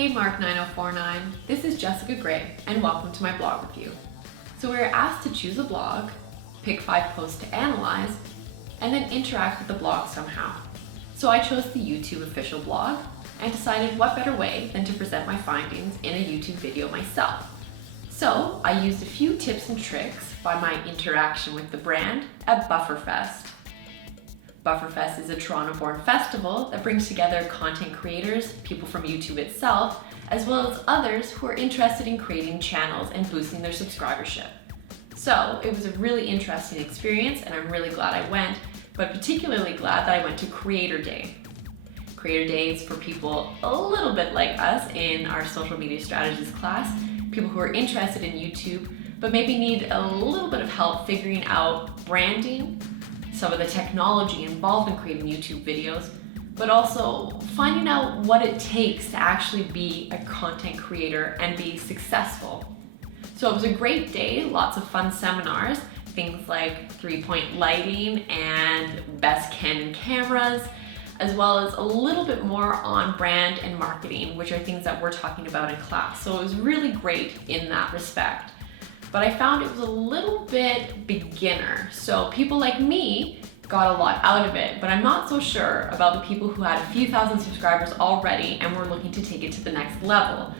Hey Mark9049, this is Jessica Gray and welcome to my blog review. So we were asked to choose a blog, pick 5 posts to analyze, and then interact with the blog somehow. So I chose the YouTube official blog and decided what better way than to present my findings in a YouTube video myself. So I used a few tips and tricks by my interaction with the brand at Bufferfest. Bufferfest is a Toronto-born festival that brings together content creators, people from YouTube itself, as well as others who are interested in creating channels and boosting their subscribership. So it was a really interesting experience and I'm really glad I went, but particularly glad that I went to Creator Day. Creator Day is for people a little bit like us in our social media strategies class, people who are interested in YouTube, but maybe need a little bit of help figuring out branding, some of the technology involved in creating YouTube videos, but also finding out what it takes to actually be a content creator and be successful. So it was a great day, lots of fun seminars, things like 3-point lighting and best Canon cameras, as well as a little bit more on brand and marketing, which are things that we're talking about in class. So it was really great in that respect. But I found it was a little bit beginner. So people like me got a lot out of it, but I'm not so sure about the people who had a few thousand subscribers already and were looking to take it to the next level.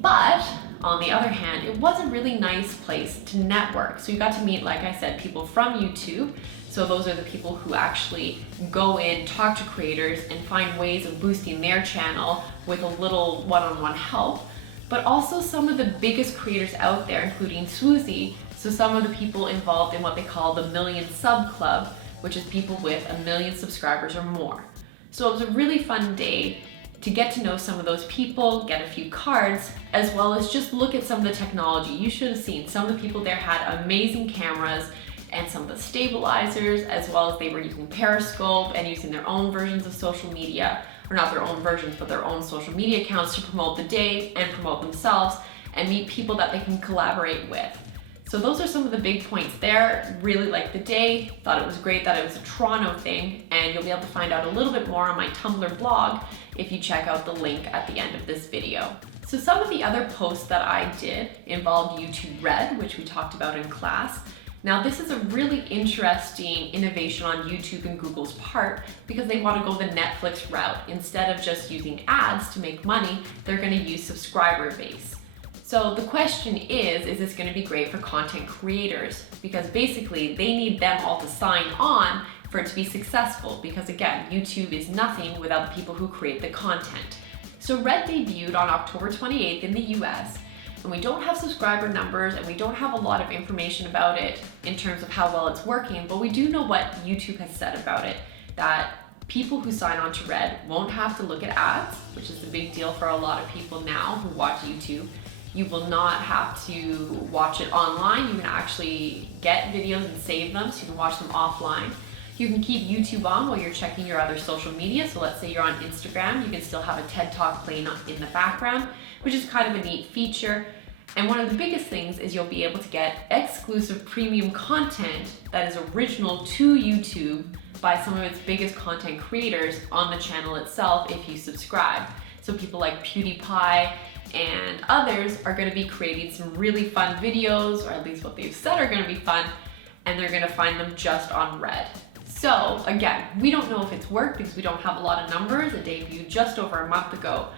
But on the other hand, it was a really nice place to network. So you got to meet, like I said, people from YouTube. So those are the people who actually go in, talk to creators, and find ways of boosting their channel with a little one-on-one help. But also some of the biggest creators out there, including Swoozie, so some of the people involved in what they call the Million Sub Club, which is people with 1 million subscribers or more. So it was a really fun day to get to know some of those people, get a few cards, as well as just look at some of the technology. You should have seen some of the people there had amazing cameras and some of the stabilizers, as well as they were using Periscope and using their own versions of social media, or not their own versions, but their own social media accounts to promote the day and promote themselves and meet people that they can collaborate with. So those are some of the big points there. Really liked the day, thought it was great that it was a Toronto thing, and you'll be able to find out a little bit more on my Tumblr blog if you check out the link at the end of this video. So some of the other posts that I did involved YouTube Red, which we talked about in class. Now this is a really interesting innovation on YouTube and Google's part because they want to go the Netflix route. Instead of just using ads to make money, they're going to use subscriber base. So the question is this going to be great for content creators? Because basically they need them all to sign on for it to be successful, because again, YouTube is nothing without the people who create the content. So Red debuted on October 28th in the US, and we don't have subscriber numbers and we don't have a lot of information about it in terms of how well it's working, but we do know what YouTube has said about it, that people who sign on to Red won't have to look at ads, which is a big deal for a lot of people now who watch YouTube. You will not have to watch it online. You can actually get videos and save them, so you can watch them offline. You can keep YouTube on while you're checking your other social media. So let's say you're on Instagram, you can still have a TED Talk playing in the background, which is kind of a neat feature. And one of the biggest things is you'll be able to get exclusive premium content that is original to YouTube by some of its biggest content creators on the channel itself if you subscribe. So people like PewDiePie and others are going to be creating some really fun videos, or at least what they've said are going to be fun, and they're going to find them just on Red. So again, we don't know if it's worked because we don't have a lot of numbers. It debuted just over a month ago.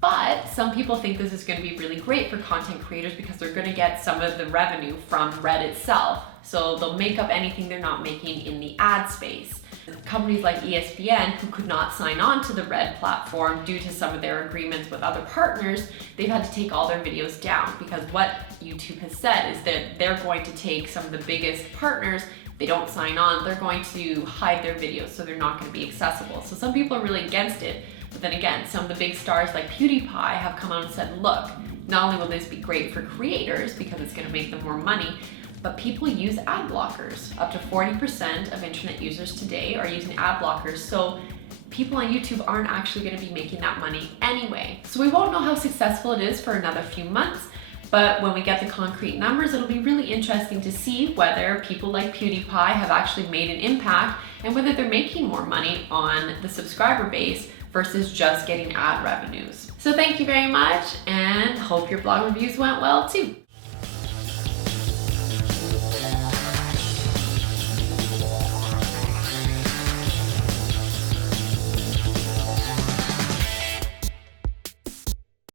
But some people think this is going to be really great for content creators because they're going to get some of the revenue from Red itself. So they'll make up anything they're not making in the ad space. Companies like ESPN, who could not sign on to the Red platform due to some of their agreements with other partners, they've had to take all their videos down because what YouTube has said is that they're going to take some of the biggest partners. They don't sign on, they're going to hide their videos, so they're not going to be accessible. So some people are really against it, but then again, some of the big stars like PewDiePie have come out and said, look, not only will this be great for creators because it's going to make them more money, but people use ad blockers. Up to 40% of internet users today are using ad blockers, so people on YouTube aren't actually going to be making that money anyway. So we won't know how successful it is for another few months, but when we get the concrete numbers, it'll be really interesting to see whether people like PewDiePie have actually made an impact and whether they're making more money on the subscriber base versus just getting ad revenues. So thank you very much, and hope your blog reviews went well too.